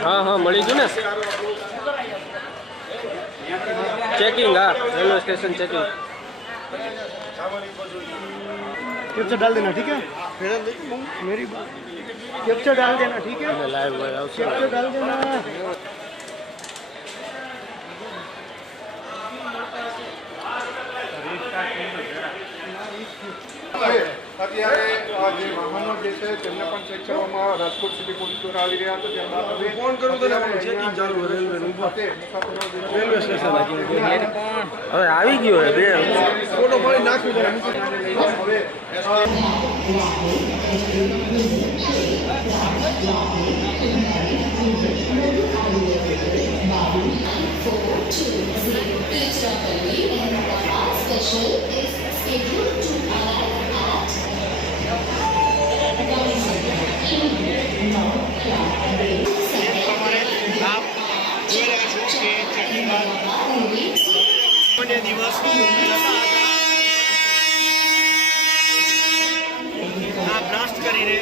हाँ हाँ मળી गયું ને चेकिंग हाँ रेलवे स्टेशन चेकिंग कैप्चर डाल देना ठीक है मेरी बात कैप्चर डाल देना ठीक है लाइव कैप्चर डाल देना અત્યારે જે વાહનો જે છે તેમને પણ ચેક કરવામાં રાજકોટ સિટી પોલીસ દ્વારા આવી રહ્યા હતા ત્યારબાદ ફોન કરું તો ચેકિંગ ચાલુ રેલવે રેલવે સ્ટેશન હવે આવી ગયો હે બે ફોટો પાડી નાખ્યું બ્લાસ્ટ કરીને